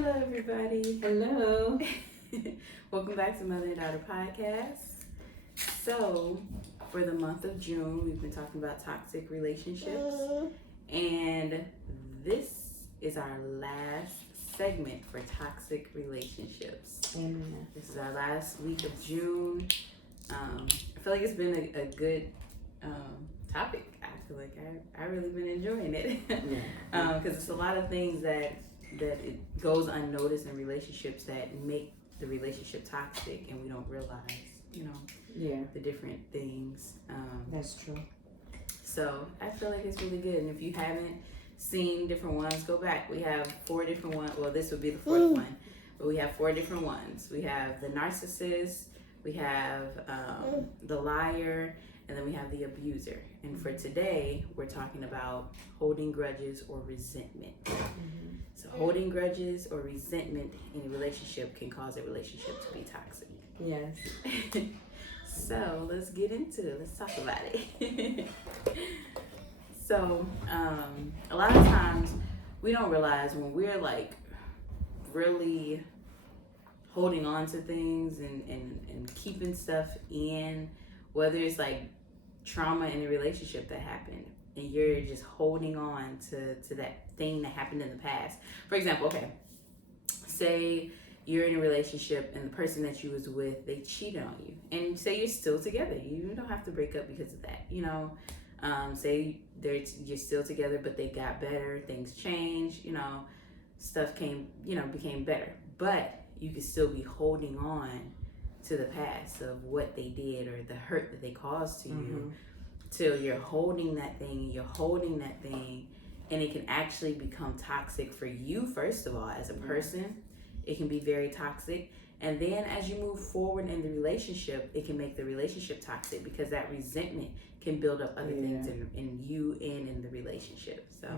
Hello, everybody. Hello. Welcome back to Mother and Daughter Podcast. So, for the month of June, we've been talking about toxic relationships. And this is our last segment for toxic relationships. Amen. This is our last week of June. I feel like it's been a good topic. I feel like I really been enjoying it. Because it's a lot of things that it goes unnoticed in relationships that make the relationship toxic, and we don't realize, the different things. That's true. So I feel like it's really good. And if you haven't seen different ones, go back. We have 4 different ones. Well, this would be the 4th one, but we have 4 different ones. We have the narcissist, we have the liar, and then we have the abuser. And for today, we're talking about holding grudges or resentment. So holding grudges or resentment in a relationship can cause a relationship to be toxic. Yes. So let's get into it. Let's talk about it. So a lot of times we don't realize when we're like really holding on to things and keeping stuff in, whether it's like trauma in a relationship that happened and you're just holding on to that thing that happened in the past. For example, say you're in a relationship and the person that you was with, they cheated on you, and say you're still together. You don't have to break up because of that. Say you're still together, but they got better, things changed, stuff became better, but you could still be holding on to the past of what they did or the hurt that they caused to you, till you're holding that thing, and it can actually become toxic for you, first of all, as a person. It can be very toxic. And then as you move forward in the relationship, it can make the relationship toxic because that resentment can build up other things in you and in the relationship. So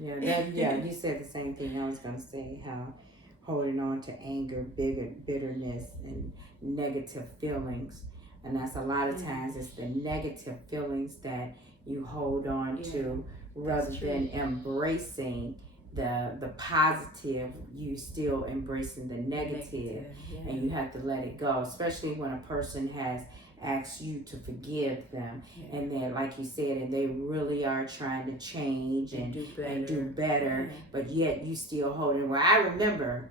you said the same thing. I was going to say how holding on to anger, bitterness, and negative feelings. And that's a lot of times it's the negative feelings that you hold on to rather than embracing the positive. You still embracing the negative. And you have to let it go, especially when a person has asked you to forgive them, and then, like you said, and they really are trying to change and do better, but yet you still holding. Well, I remember,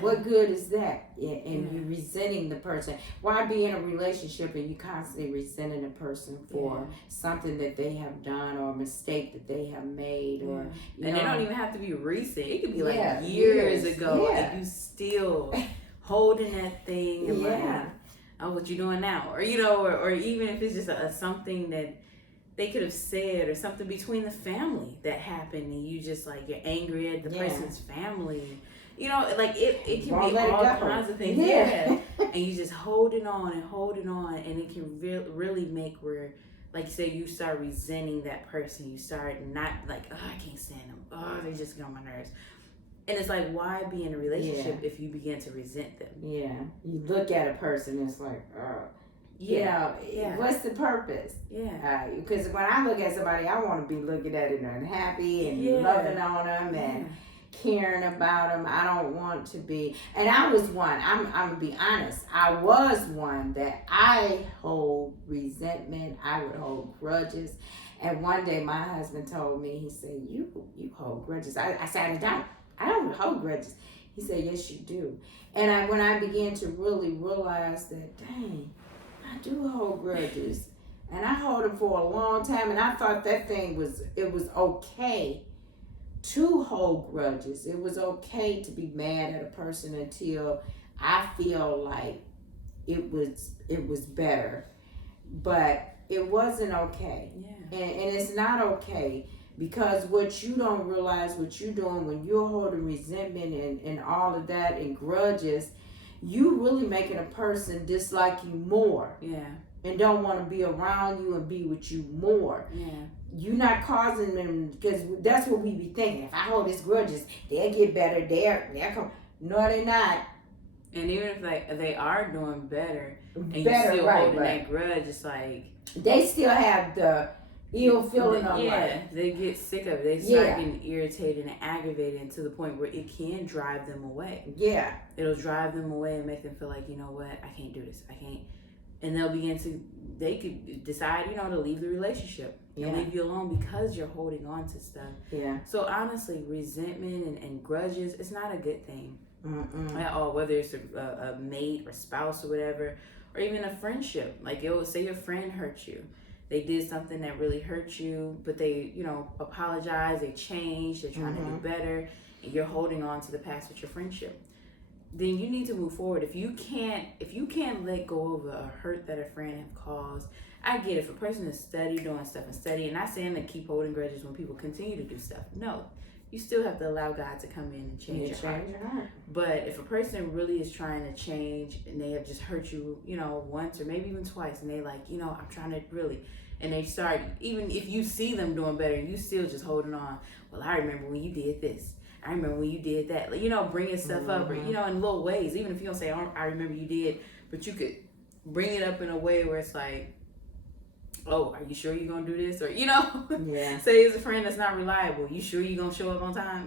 what good is that? And you resenting the person. Why be in a relationship and you constantly resenting a person for something that they have done or a mistake that they have made, or and it don't even have to be recent. It could be like years ago, and you still holding that thing and like, oh, what you doing now? Or or even if it's just something that they could have said, or something between the family that happened, and you just like, you're angry at the person's family. Like it can be all kinds of things. And you just holding on, and it can really make where, like, say you start resenting that person. You start not like, oh, I can't stand them. Oh, they just get on my nerves. And it's like, why be in a relationship if you begin to resent them? Yeah. You look at a person, it's like, what's the purpose? Because when I look at somebody, I want to be looking at it unhappy and loving on them and caring about them. I don't want to be. And I was one. I'm going to be honest. I was one that I hold resentment. I would hold grudges. And one day my husband told me, he said, you hold grudges. I said, I don't hold grudges. He said, yes, you do. And when I began to really realize that, dang, I do hold grudges. And I hold them for a long time. And I thought that thing was okay to hold grudges. It was okay to be mad at a person until I feel like it was better. But it wasn't okay. And it's not okay. Because what you don't realize, what you're doing when you're holding resentment and all of that and grudges, you really making a person dislike you more. And don't want to be around you and be with you more. You're not causing them, because that's what we be thinking. If I hold these grudges, they'll get better. They'll come. No, they're not. And even if they are doing better, and you're still holding that grudge, it's like they still have ill feeling of they get sick of it. They start getting irritated and aggravated, and to the point where it can drive them away. Yeah. It'll drive them away and make them feel like, you know what, I can't do this. I can't. And they could decide, to leave the relationship and leave you alone because you're holding on to stuff. Yeah. So honestly, resentment and grudges, it's not a good thing at all, whether it's a mate or spouse or whatever, or even a friendship. Like, say your friend hurt you. They did something that really hurt you, but they, apologize, they changed, they're trying to do better, and you're holding on to the past with your friendship. Then you need to move forward. If you can't let go of a hurt that a friend have caused, I get it. If a person is doing stuff and studying, not saying to keep holding grudges when people continue to do stuff. No, you still have to allow God to come in and change your heart. But if a person really is trying to change and they have just hurt you, once or maybe even twice, and they like, I'm trying to really, and they start, even if you see them doing better, you still just holding on. Well, I remember when you did this. I remember when you did that. Bringing stuff up, or, in little ways. Even if you don't say, I remember you did, but you could bring it up in a way where it's like, oh, are you sure you're going to do this? Or, say it's a friend that's not reliable. You sure you're going to show up on time?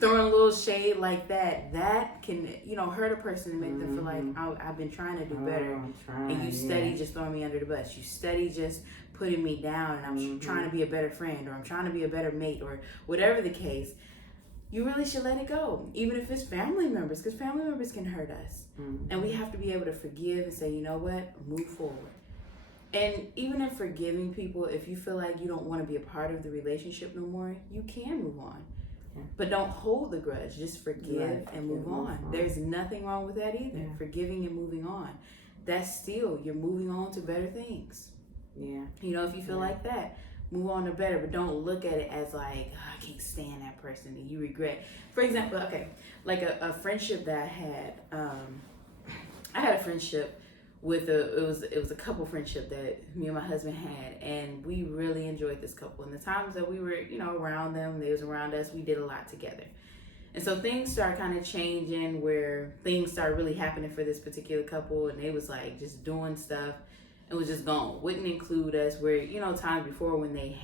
Throwing a little shade like that. That can, hurt a person and make them feel like, I've been trying to do better. And you steady just throwing me under the bus. You steady just putting me down, and I'm trying to be a better friend, or I'm trying to be a better mate, or whatever the case. You really should let it go, even if it's family members, because family members can hurt us. And we have to be able to forgive and say, you know what, move forward. And even in forgiving people, if you feel like you don't want to be a part of the relationship no more, you can move on. But don't hold the grudge. Just forgive and move on. There's nothing wrong with that either. Forgiving and moving on. That's still, you're moving on to better things. Yeah. If you feel like that, move on to better, but don't look at it as like, I can't stand that person and you regret. For example, like a friendship that I had a friendship with it was a couple friendship that me and my husband had, and we really enjoyed this couple. And the times that we were, around them, they was around us, we did a lot together. And so things started kind of changing, where things started really happening for this particular couple, and they was like just doing stuff. It was just gone. Wouldn't include us, where, times before when they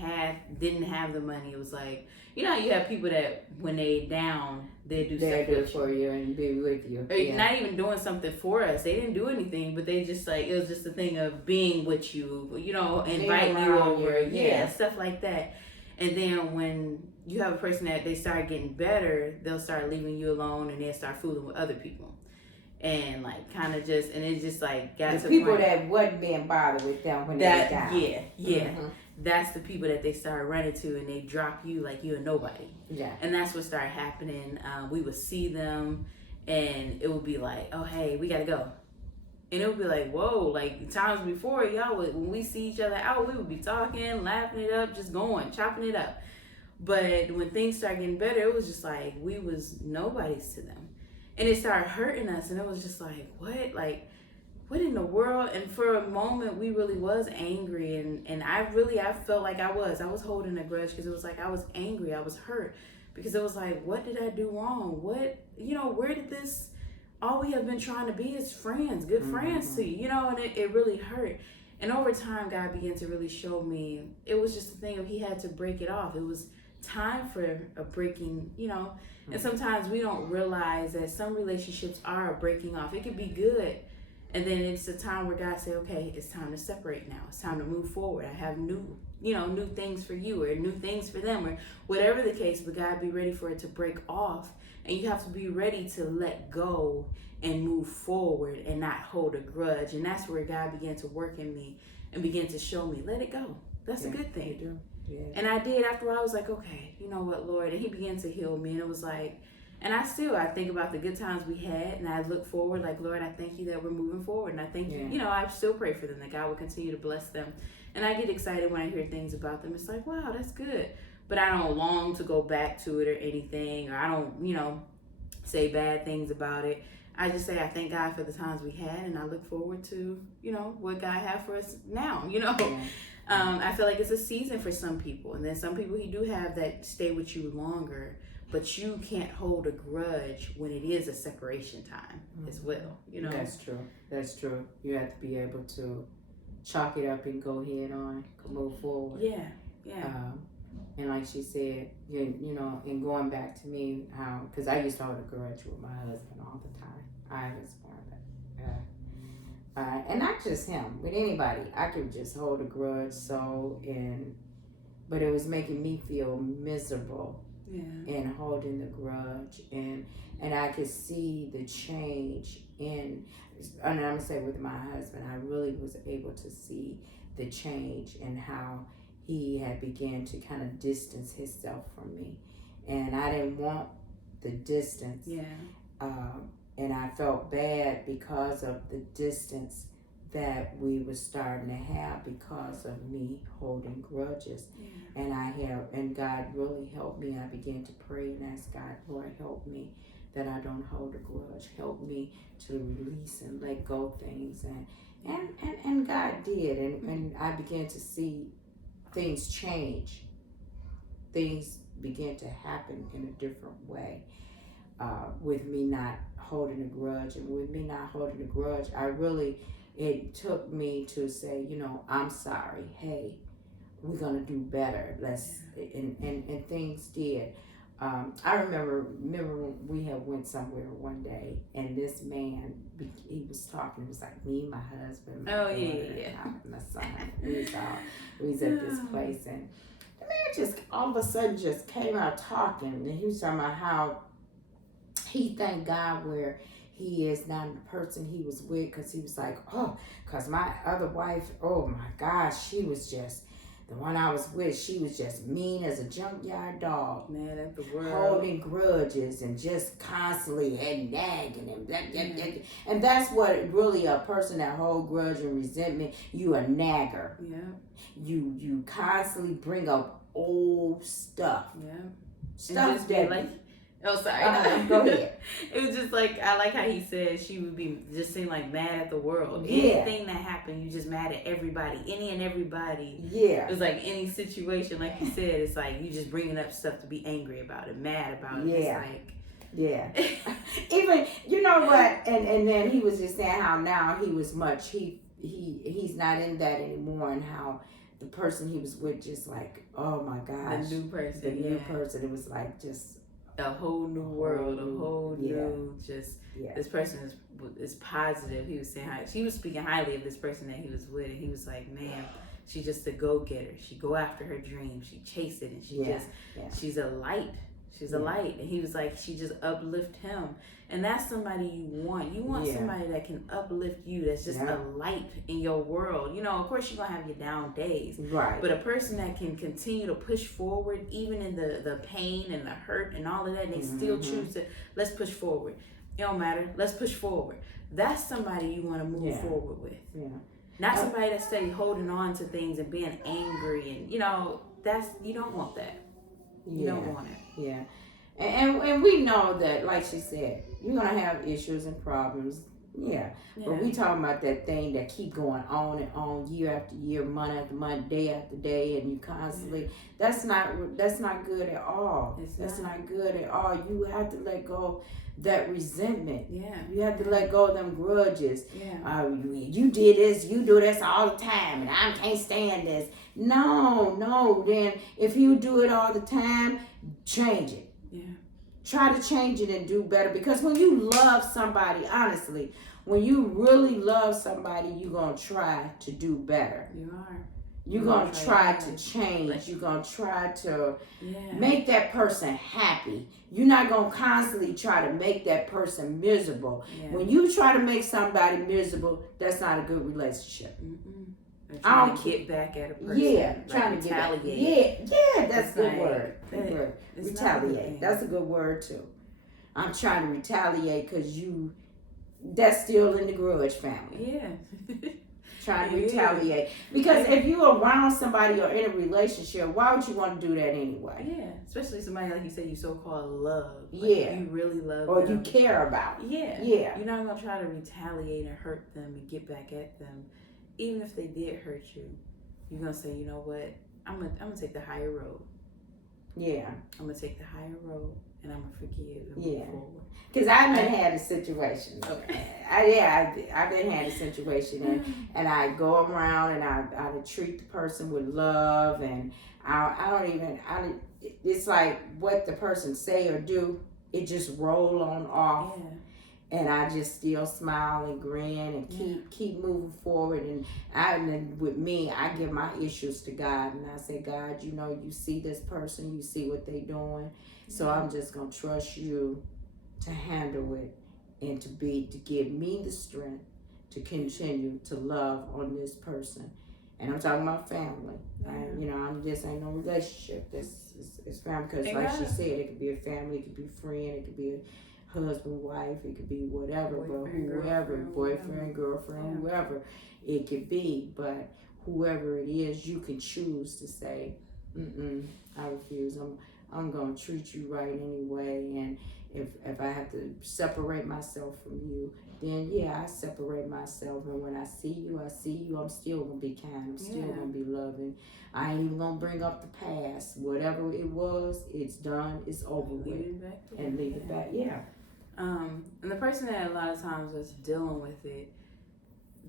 didn't have the money, it was like, you have people that when they down, they do stuff for you and be with you. Or not even doing something for us. They didn't do anything, but they just it was just a thing of being with you, inviting you over. Stuff like that. And then when you have a person that they start getting better, they'll start leaving you alone, and they'll start fooling with other people. And it just got to people that wasn't being bothered with them when they got. That's the people that they started running to, and they drop you like you're nobody. And that's what started happening. We would see them, and it would be like, oh hey, we gotta go. And it would be like, whoa, like times before, when we see each other out, we would be talking, laughing it up, just going, chopping it up. But when things started getting better, it was just like we was nobodies to them. And it started hurting us, and it was just like, what? Like, what in the world? And for a moment, we really was angry, and I felt like I was holding a grudge, because it was like I was angry, I was hurt, because it was like, what did I do wrong? What, where did this, all we have been trying to be is friends, good friends to you, and it really hurt. And over time, God began to really show me, it was just a thing of He had to break it off. It was time for a breaking, and sometimes we don't realize that some relationships are a breaking off. It could be good, and then it's a time where God said, okay, it's time to separate now. It's time to move forward. I have new things for you, or new things for them, or whatever the case, but God, be ready for it to break off, and you have to be ready to let go and move forward and not hold a grudge. And that's where God began to work in me and began to show me, let it go. That's a good thing. You do. Yes. And I did. After a while, I was like, okay, you know what, Lord? And He began to heal me. And it was like, and I think about the good times we had, and I look forward, like, Lord, I thank you that we're moving forward. And I thank you, I still pray for them, that God will continue to bless them. And I get excited when I hear things about them. It's like, wow, that's good. But I don't long to go back to it or anything, or I don't, say bad things about it. I just say I thank God for the times we had, and I look forward to, what God has for us now, I feel like it's a season for some people, and then some people He do have that stay with you longer, but you can't hold a grudge when it is a separation time as well, That's true. You have to be able to chalk it up and go head on, move forward. Yeah. And like she said, you know, and going back to me, because I used to hold a grudge with my husband all the time. I was born and not just him, with anybody. I could just hold a grudge, but it was making me feel miserable. Yeah. In holding the grudge, and I could see the change and I'm gonna say with my husband, I really was able to see the change in how he had began to kind of distance himself from me, and I didn't want the distance. Yeah. And I felt bad because of the distance that we were starting to have because of me holding grudges. Yeah. And God really helped me. I began to pray and ask God, Lord, help me that I don't hold a grudge. Help me to release and let go things. And God did. And I began to see things change. Things began to happen in a different way. With me not holding a grudge. And with me not holding a grudge, it took me to say, you know, I'm sorry. Hey, we're gonna do better. And things did. I remember we had went somewhere one day, and this man, he was talking. It was like me, my husband, my son. We was at this place, and the man just all of a sudden just came out talking, and he was talking about how he thanked God where he is not the person he was with, because he was like, because my other wife, oh my gosh, she was just, the one I was with, she was just mean as a junkyard dog. Mad at the world. Holding grudges and just constantly and nagging him. And that's what really a person that hold grudge and resentment, you a nagger. Yeah. You constantly bring up old stuff. Yeah. Stuff that like, oh, sorry. Go ahead. It was just like, I like how he said she would be just seem like mad at the world. Yeah. Anything that happened, you just mad at everybody. Any and everybody. Yeah. It was like any situation, like you said, it's like you just bringing up stuff to be angry about it, mad about it. Yeah. It's like, yeah. Even, you know what, and then he was just saying how now he's not in that anymore, and how the person he was with just like, oh my gosh. The new person. It was like just a whole new world, a whole new this person is positive. He was saying she was speaking highly of this person that he was with, and he was like, man, she's just a go-getter. She go after her dreams, she chase it, and she's a light. She's a light. And he was like, she just uplift him. And that's somebody you want. You want somebody that can uplift you, that's just a light in your world. You know, of course you're going to have your down days. Right. But a person that can continue to push forward, even in the pain and the hurt and all of that, and they still choose to, let's push forward. It don't matter. Let's push forward. That's somebody you want to move forward with. Yeah. Not somebody that's steady holding on to things and being angry. And, you know, you don't want that. You don't want it. Yeah. And we know that, like she said, you're going to have issues and problems. Yeah. But we talking about that thing that keep going on and on, year after year, month after month, day after day, and you constantly, that's not good at all. That's not good at all. You have to let go that resentment. Yeah. You have to let go of them grudges. Yeah. You did this, you do this all the time, and I can't stand this. No. Then if you do it all the time, change it. Yeah. Try to change it and do better, because when you love somebody, honestly, when you really love somebody, you're going to try to do better. You are. You're going to try to change. You're going to try to make that person happy. You're not going to constantly try to make that person miserable. Yeah. When you try to make somebody miserable, that's not a good relationship. I don't get back at a person. Yeah, trying to retaliate. Yeah, that's a good word. Good word. Retaliate. That's a good word too. I'm trying to retaliate because that's still in the grudge family. Yeah. Trying to retaliate. Because if you're around somebody or in a relationship, why would you want to do that anyway? Yeah, especially somebody like you said you so-called love. You really love or them. you care about. Yeah. You're not going to try to retaliate and hurt them and get back at them. Even if they did hurt you, you're going to say, you know what, I'm gonna take the higher road. Yeah. I'm going to take the higher road, and I'm gonna forgive and move forward. Because I've been had a situation. Okay. I've been had a situation, and I go around and I treat the person with love, and it's like what the person say or do, it just roll on off. Yeah. And I just still smile and grin and keep moving forward. And then with me, I give my issues to God, and I say, God, you see this person, you see what they doing, so I'm just gonna trust you to handle it and to give me the strength to continue to love on this person. And I'm talking about family. I'm just ain't no relationship. It's family, because like she said, it could be a family, it could be a friend, it could be a husband, wife, it could be whatever, boyfriend, girlfriend, whoever it could be. But whoever it is, you can choose to say, I refuse. I'm gonna treat you right anyway. And if I have to separate myself from you, then I separate myself. And when I see you, I'm still gonna be kind. I'm still gonna be loving. I ain't even gonna bring up the past. Whatever it was, it's done. It's over with. Leave it back. Yeah. And the person that a lot of times is dealing with it,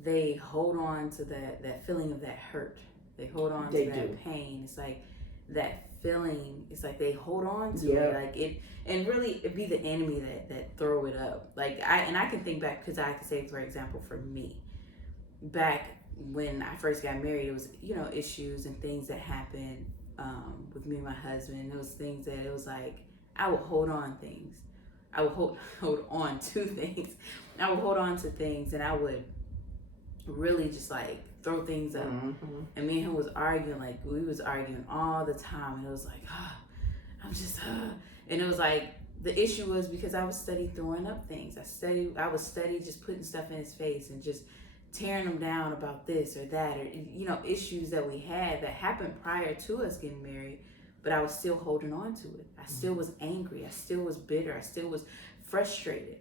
they hold on to that feeling of that hurt. They hold on to that pain. It's like that feeling. It's like they hold on to it, like it, and really it be the enemy that throw it up. Like I can think back, because I can say, for example, for me, back when I first got married, it was issues and things that happened with me and my husband. It was things that it was like I would hold on things. I would hold on to things. I would hold on to things, and I would really just like throw things up. And me and him was arguing, like we was arguing all the time. And it was like, and it was like the issue was because I was steady throwing up things. I was steady just putting stuff in his face and just tearing him down about this or that, or issues that we had that happened prior to us getting married. But I was still holding on to it. I still was angry. I still was bitter. I still was frustrated.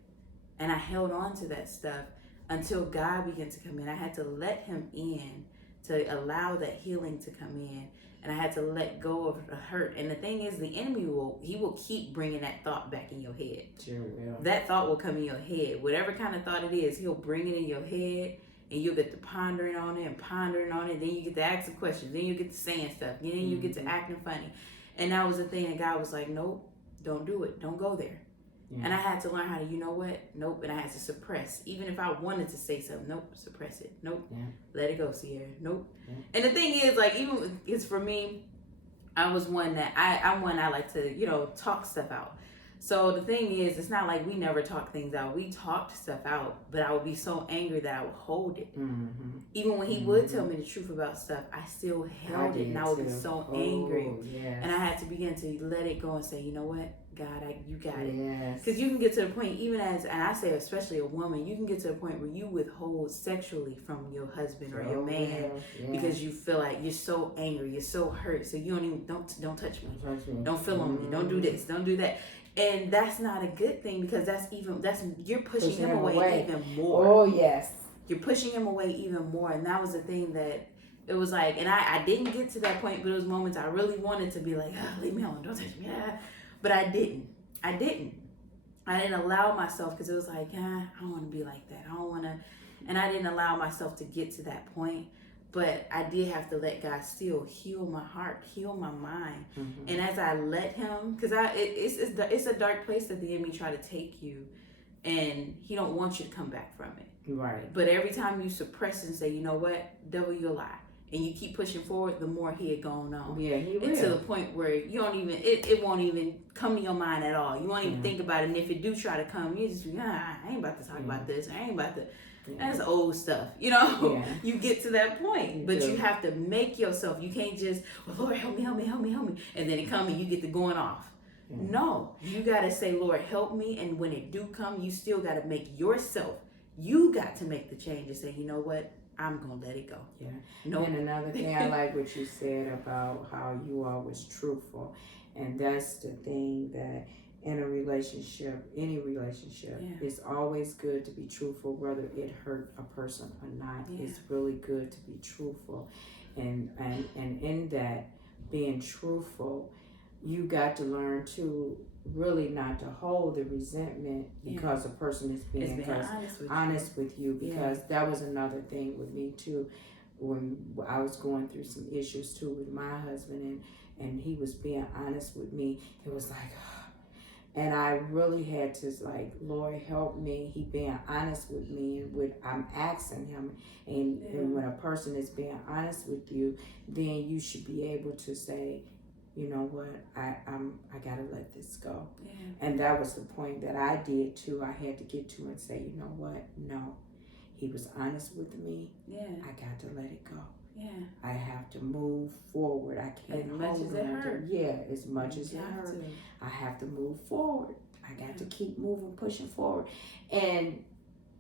And I held on to that stuff until God began to come in. I had to let him in to allow that healing to come in. And I had to let go of the hurt. And the thing is, the enemy will keep bringing that thought back in your head. Sure will. That thought will come in your head. Whatever kind of thought it is, he'll bring it in your head. And you'll get to pondering on it. Then you get to asking questions. Then you get to saying stuff. Then you get to acting funny. And that was the thing, and God was like, nope, don't do it. Don't go there. Yeah. And I had to learn how to, nope. And I had to suppress. Even if I wanted to say something, nope, suppress it. Nope. Yeah. Let it go, Sierra. Nope. Yeah. And the thing is, like, even it's for me, I'm one that I like to, talk stuff out. So the thing is, it's not like we never talk things out. We talked stuff out, but I would be so angry that I would hold it. Even when he would tell me the truth about stuff, I still held it, and I would be so angry. Yes. And I had to begin to let it go and say, you know what, God, you got it. Because you can get to the point, and I say especially a woman, you can get to the point where you withhold sexually from your husband or your man because you feel like you're so angry, you're so hurt, so you don't touch me, don't feel on me, don't do this, don't do that. And that's not a good thing, because you're pushing him away even more. Oh yes. You're pushing him away even more. And that was the thing that it was like, and I didn't get to that point, but it was moments I really wanted to be like, leave me alone, don't touch me. But I didn't. I didn't allow myself, because it was like, I don't want to be like that. I don't want to. And I didn't allow myself to get to that point. But I did have to let God still heal my heart, heal my mind. And as I let him, because it's a dark place that the enemy try to take you, and he don't want you to come back from it. Right. But every time you suppress and say, you know what, devil, you lie, and you keep pushing forward, the more he had gone on. Yeah, he will. And to the point where you don't even, it won't even come to your mind at all. You won't even think about it. And if it do try to come, you just be, I ain't about to talk about this. I ain't about to. That's old stuff, You get to that point, but you have to make yourself. You can't just, Lord, help me, and then it comes and you get to going off. No, you gotta say, Lord, help me, and when it do come, you still gotta make yourself. You got to make the change and say, you know what, I'm gonna let it go. Yeah. Nope. And another thing, I like what you said about how you are was truthful, and that's the thing that. In a relationship, any relationship, it's always good to be truthful, whether it hurt a person or not. It's really good to be truthful, and in that being truthful, you got to learn to really not to hold the resentment because a person is being honest with you, because that was another thing with me too, when I was going through some issues too with my husband, and he was being honest with me. It was like, and I really had to like, Lord help me. He being honest with me, and I'm asking him, and when a person is being honest with you, then you should be able to say, you know what, I gotta let this go. And that was the point that I did too. I had to get to and say, you know what, no, he was honest with me. I got to let it go. I have to move forward. I can't hold on to as much as it hurt. I have to move forward. I got to keep moving, pushing forward. And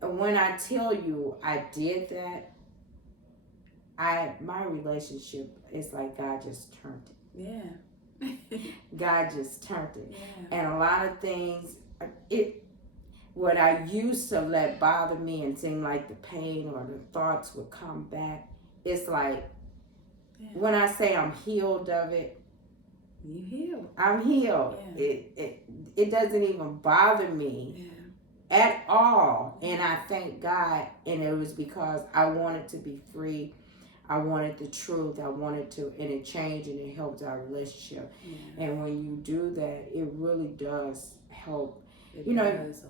when I tell you I did that, my relationship is like God just turned it. God just turned it. And a lot of things, what I used to let bother me and seem like the pain or the thoughts would come back, it's like, when I say I'm healed of it, you healed. I'm healed. It doesn't even bother me at all. And I thank God. And it was because I wanted to be free. I wanted the truth. I wanted to, and it changed and it helped our relationship. And when you do that, it really does help. It helps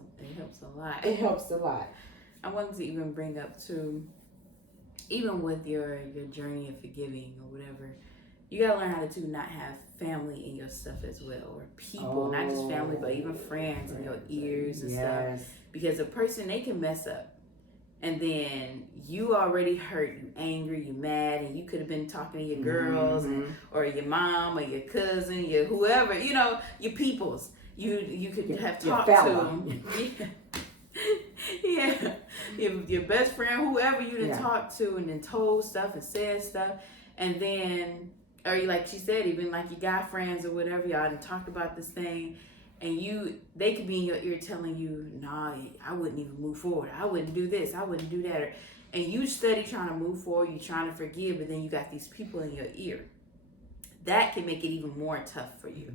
a lot. It helps a lot. I wanted to even bring up too, even with your journey of forgiving or whatever, you gotta learn how to not have family in your stuff as well, or people, not just family, but even friends in your ears and stuff. Because a person, they can mess up, and then you already hurt, you angry, you mad, and you could have been talking to your girls or your mom or your cousin, your whoever, your peoples. You could have talked to them. Your best friend, whoever you done talked to, and then told stuff and said stuff, and then, or like she said, even like your guy friends or whatever, y'all done talked about this thing, and they could be in your ear telling you, nah, I wouldn't even move forward, I wouldn't do this, I wouldn't do that, and you steady trying to move forward, you trying to forgive, but then you got these people in your ear. That can make it even more tough for you.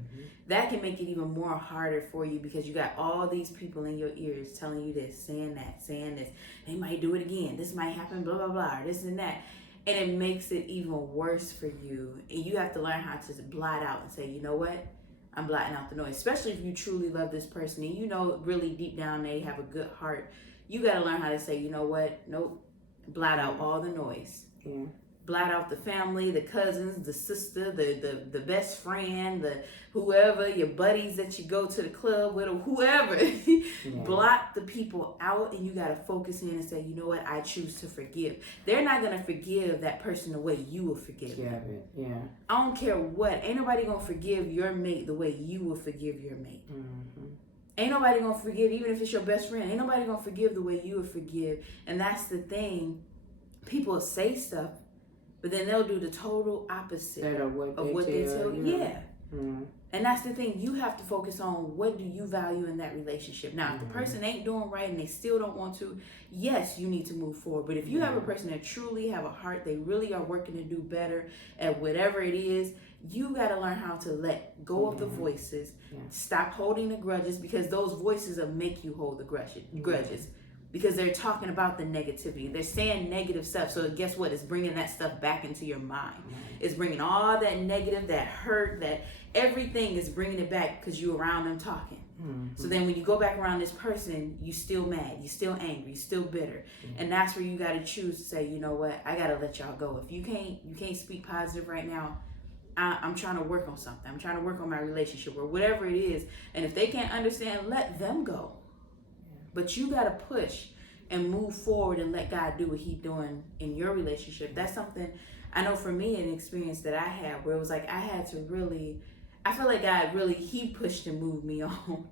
That can make it even more harder for you, because you got all these people in your ears telling you this, saying that, saying this. They might do it again. This might happen, blah, blah, blah, or this and that. And it makes it even worse for you. And you have to learn how to blot out and say, you know what? I'm blotting out the noise. Especially if you truly love this person and you know really deep down they have a good heart. You got to learn how to say, you know what? Nope. Blot out all the noise. Blot out the family, the cousins, the sister, the best friend, the whoever, your buddies that you go to the club with, or whoever. Blot the people out, and you got to focus in and say, you know what, I choose to forgive. They're not going to forgive that person the way you will forgive them. I don't care what. Ain't nobody going to forgive your mate the way you will forgive your mate. Ain't nobody going to forgive, even if it's your best friend. Ain't nobody going to forgive the way you will forgive. And that's the thing. People say stuff, but then they'll do the total opposite of what they tell you. And that's the thing. You have to focus on, what do you value in that relationship. Now, if the person ain't doing right and they still don't want to, yes, you need to move forward. But if you have a person that truly have a heart, they really are working to do better at whatever it is, you got to learn how to let go of the voices. Stop holding the grudges, because those voices will make you hold the grudges. Because they're talking about the negativity. They're saying negative stuff. So guess what? It's bringing that stuff back into your mind. It's bringing all that negative, that hurt, that everything is bringing it back because you're around them talking. So then when you go back around this person, you still mad, you still angry, you still bitter. And that's where you got to choose to say, you know what? I got to let y'all go. If you can't speak positive right now, I'm trying to work on something. I'm trying to work on my relationship or whatever it is. And if they can't understand, let them go. But you got to push and move forward and let God do what He's doing in your relationship. That's something I know for me, an experience that I had where it was like I had to really, I feel like God really, He pushed and moved me on,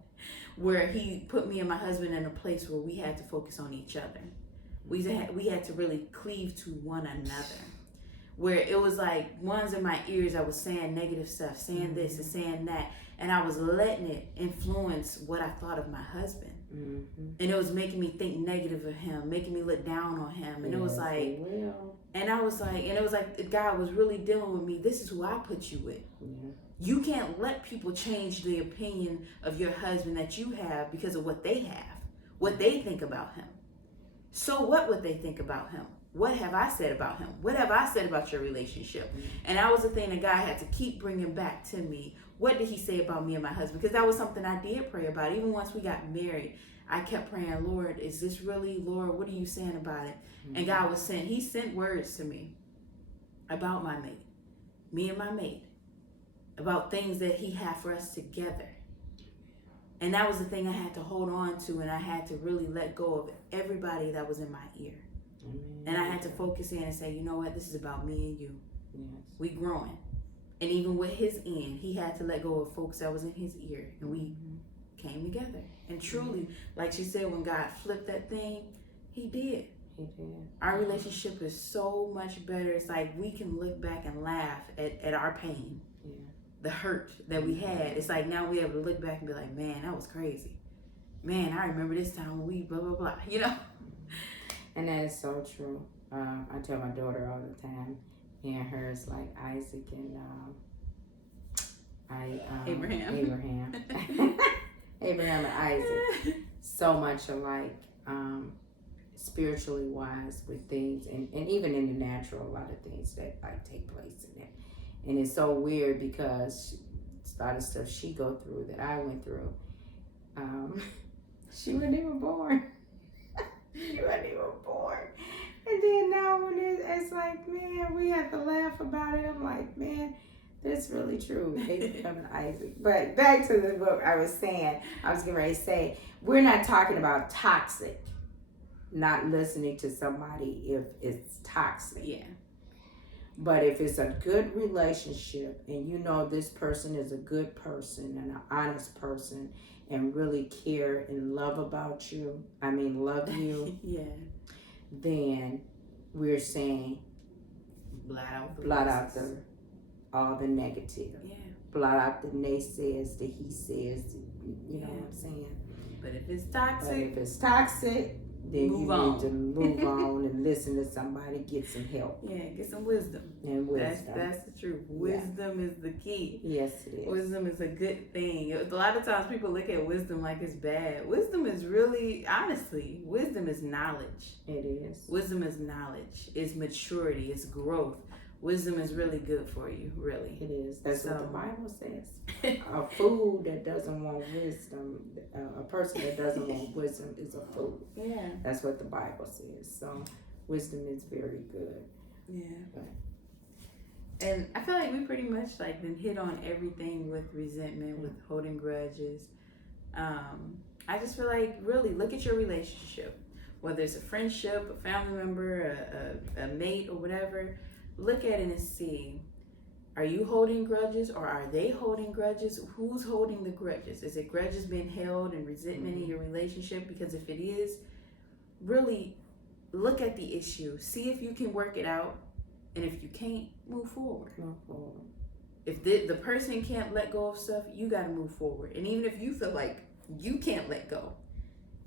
where He put me and my husband in a place where we had to focus on each other. We had to really cleave to one another. Where it was like ones in my ears, I was saying negative stuff, saying this and saying that. And I was letting it influence what I thought of my husband. And it was making me think negative of him, making me look down on him. And it was like, and I was like, and it was like God was really dealing with me. This is who I put you with. You can't let people change the opinion of your husband that you have because of what they have, what they think about him. So what would they think about him? What have I said about him? What have I said about your relationship? And that was the thing that God had to keep bringing back to me. What did he say about me and my husband? Because that was something I did pray about. Even once we got married, I kept praying, Lord, is this really, Lord, what are you saying about it? And God was saying, he sent words to me about my mate, me and my mate, about things that he had for us together. And that was the thing I had to hold on to, and I had to really let go of everybody that was in my ear. And I had to focus in and say, you know what, this is about me and you. Yes. We growing. And even with his end, he had to let go of folks that was in his ear, and we came together. And truly, like she said, when God flipped that thing, he did. He did. Our relationship is so much better. It's like we can look back and laugh at our pain, the hurt that we had. It's like now we able to look back and be like, man, that was crazy. Man, I remember this time when we blah, blah, blah, you know? And that is so true. I tell my daughter all the time, me and her is like Isaac and Abraham. Abraham and Isaac. So much alike, spiritually wise with things, and even in the natural, a lot of things that like take place in it. And it's so weird because a lot of stuff she go through that I went through. She wasn't even born. She wasn't even born. And then now when it's like, man, we have to laugh about it. I'm like, man, that's really true. Abraham and Isaac. But back to the book I was saying, I was getting ready to say, we're not talking about toxic, not listening to somebody if it's toxic. Yeah. But if it's a good relationship and you know this person is a good person and an honest person and really care and love about you, love you, yeah, then we're saying blot out all the negative. Yeah. Blot out the naysayers, the he says, you know what I'm saying? But if it's toxic, then move you on. need to move on and listen to somebody, get some help. Yeah, get some wisdom. And wisdom. That's the truth. Wisdom is the key. Yes, it is. Wisdom is a good thing. A lot of times people look at wisdom like it's bad. Wisdom is really, honestly, wisdom is knowledge. It is. Wisdom is knowledge. It's maturity. It's growth. Wisdom is really good for you, really. It is. That's what the Bible says. A fool that doesn't want wisdom, a person that doesn't want wisdom is a fool. Yeah. That's what the Bible says. So wisdom is very good. Yeah. And I feel like we pretty much like been hit on everything with resentment, with holding grudges. I just feel like really look at your relationship, whether it's a friendship, a family member, a mate, or whatever. Look at it and see, are you holding grudges or are they holding grudges? Who's holding the grudges? Is it grudges being held and resentment in your relationship? Because if it is, really look at the issue. See if you can work it out. And if you can't, move forward. If the person can't let go of stuff, you got to move forward. And even if you feel like you can't let go,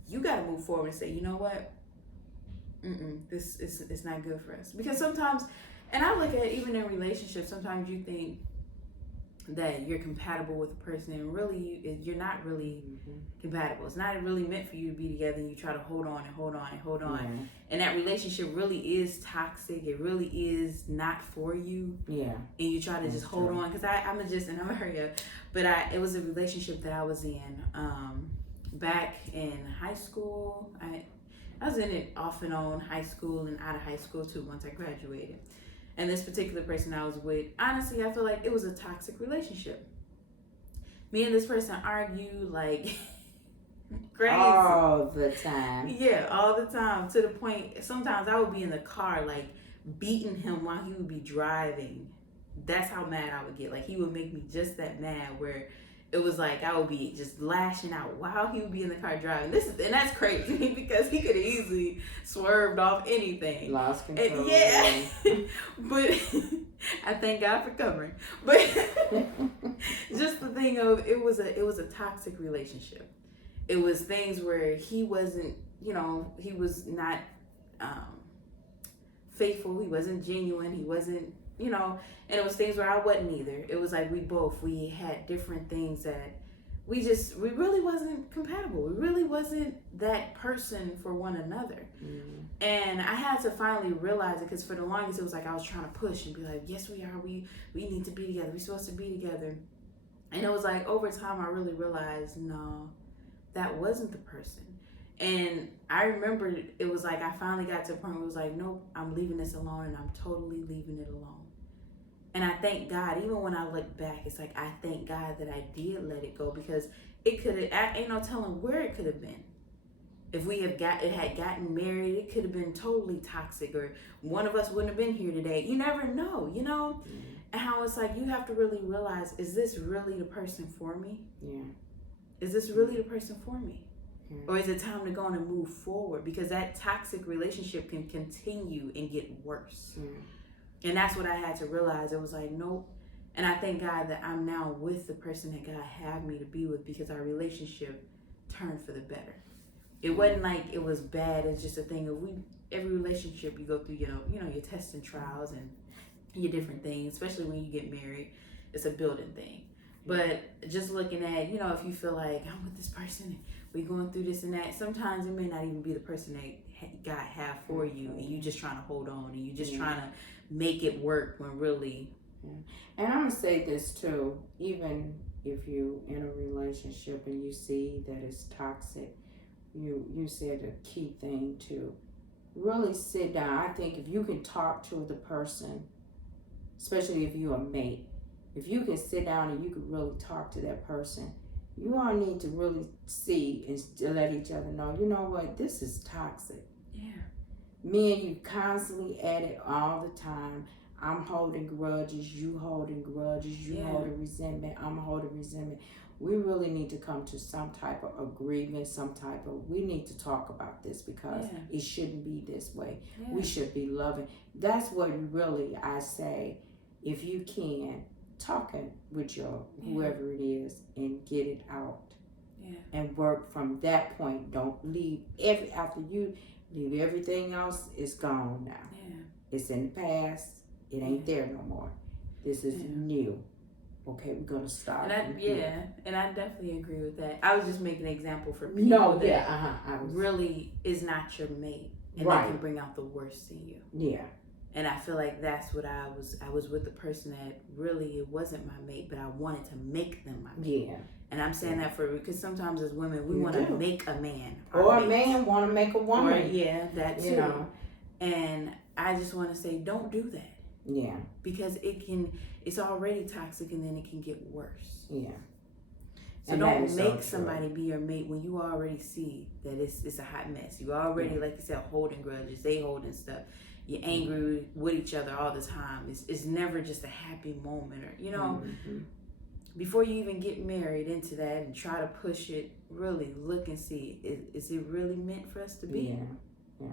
you got to move forward and say, you know what? This is not good for us. Because sometimes, and I look at it, even in relationships, sometimes you think that you're compatible with a person and really you're not really compatible. It's not really meant for you to be together, and you try to hold on and hold on and hold on. Yeah. And that relationship really is toxic. It really is not for you. Yeah. And you try to just hold on. Because I'm going to hurry up. But it was a relationship that I was in back in high school. I was in it off and on, high school and out of high school too, once I graduated. And this particular person I was with, honestly, I feel like it was a toxic relationship. Me and this person argue like crazy. All the time. Yeah, all the time. To the point, sometimes I would be in the car like beating him while he would be driving. That's how mad I would get. Like he would make me just that mad where it was like I would be just lashing out while he would be in the car driving. And that's crazy because he could have easily swerved off anything. Lost control. And yeah. But I thank God for covering. But just the thing of it was a toxic relationship. It was things where he wasn't, he was not faithful. He wasn't genuine. He wasn't you know, and it was things where I wasn't either. It was like we had different things that we really wasn't compatible. We really wasn't that person for one another. And I had to finally realize it, because for the longest it was like I was trying to push and be like, yes we are, we need to be together, we're supposed to be together. And it was like over time I really realized, no, that wasn't the person. And I remember it was like I finally got to a point where it was like, nope, I'm leaving this alone, and I'm totally leaving it alone. And I thank God, even when I look back, it's like I thank God that I did let it go, because it could have, ain't no telling where it could have been. If we had gotten married, it could have been totally toxic, or one of us wouldn't have been here today. You never know, you know? And how it's like you have to really realize, is this really the person for me? Yeah. Is this really the person for me? Or is it time to go on and move forward? Because that toxic relationship can continue and get worse. And that's what I had to realize. It was like, nope. And I thank God that I'm now with the person that God had me to be with, because our relationship turned for the better. It wasn't like it was bad. It's just a thing of every relationship you go through, you know, your tests and trials and your different things, especially when you get married. It's a building thing. But just looking at, you know, if you feel like I'm with this person and we're going through this and that, sometimes it may not even be the person that God have for you, and you just trying to hold on, and you just trying to make it work when really. And I'm gonna say this too, even if you in a relationship and you see that it's toxic, you said a key thing to really sit down. I think if you can talk to the person, especially if you're a mate, if you can sit down and you can really talk to that person, you all need to really see and let each other know, you know what, this is toxic. Yeah. Me and you constantly at it all the time. I'm holding grudges, you holding grudges, you holding resentment, I'm holding resentment. We really need to come to some type of agreement, we need to talk about this, because it shouldn't be this way. We should be loving. That's what really I say, if you can, talking with your whoever it is and get it out and work from that point. Don't leave after you leave everything else is gone now. It's in the past. It ain't there no more. This is new. Okay, we're gonna start. And I definitely agree with that. I was just making an example for people that really is not your mate, and they can bring out the worst in you. Yeah. And I feel like that's what I was with the person that really, it wasn't my mate, but I wanted to make them my mate. Yeah. And I'm saying that because sometimes as women, we want to make a man. Or a man want to make a woman. Or, that too. You know. And I just want to say, don't do that. Yeah. Because it's already toxic, and then it can get worse. Yeah. So and don't make somebody be your mate when you already see that it's a hot mess. You already, like you said, holding grudges, they holding stuff. You're angry with each other all the time. It's never just a happy moment, or you know. Before you even get married into that and try to push it, really look and see, is it really meant for us to be? Yeah.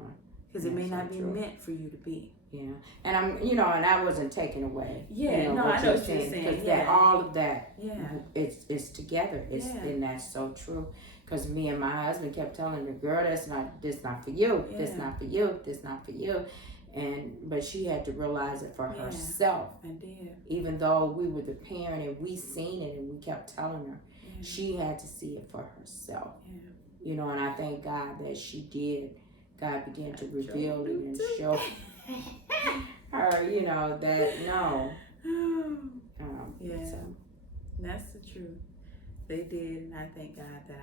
Because it may not be meant for you to be. Yeah, and and I wasn't taken away. Yeah, I know what you're saying. Because all of that, it's together. And that's so true. Because me and my husband kept telling the girl, this not for you. Yeah. This not for you. This not for you. But she had to realize it for herself. I did. Even though we were the parent and we seen it and we kept telling her, she had to see it for herself. Yeah. And I thank God that she did. God began to reveal it and show her, that no. So. That's the truth. They did, and I thank God that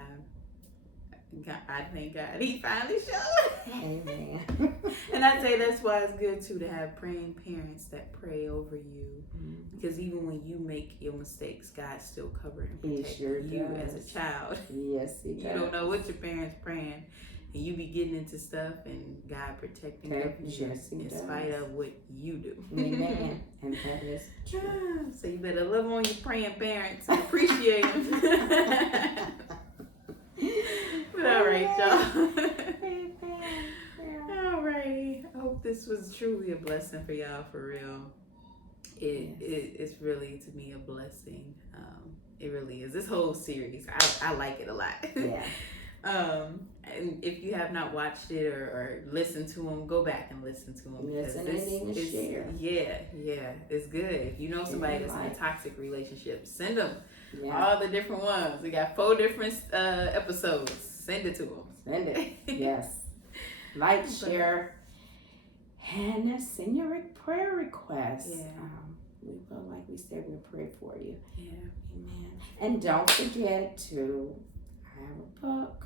I thank God He finally showed. Amen. And I say that's why it's good too to have praying parents that pray over you, because even when you make your mistakes, God's still covering and protecting you as a child. Yes, He does. You don't know what your parents praying, and you be getting into stuff, and God protecting you in spite of what you do. Amen. And that is true. So you better love on your praying parents and appreciate them. But all right, y'all. All righty. I hope this was truly a blessing for y'all, for real. It's really, to me, a blessing. It really is. This whole series, I like it a lot. Yeah. And if you have not watched it or listened to them, go back and listen to them. Listen and even share. Yeah, it's good. If you know somebody that's in a toxic relationship, send them all the different ones. We got 4 different episodes. Send it to them. Send it. Yes. Like, share, and send your prayer requests. Yeah. We will, like we said, we'll pray for you. Yeah. Amen. And don't forget to have a book.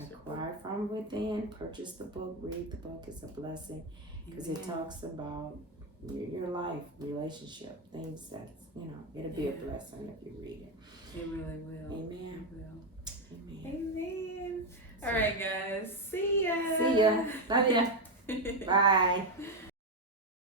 Acquire from within. Purchase the book. Read the book. It's a blessing because it talks about your life, relationship, things that, it'll be a blessing if you read it. It really will. Amen. It will. Amen. All right, guys. See ya. Love ya. Bye.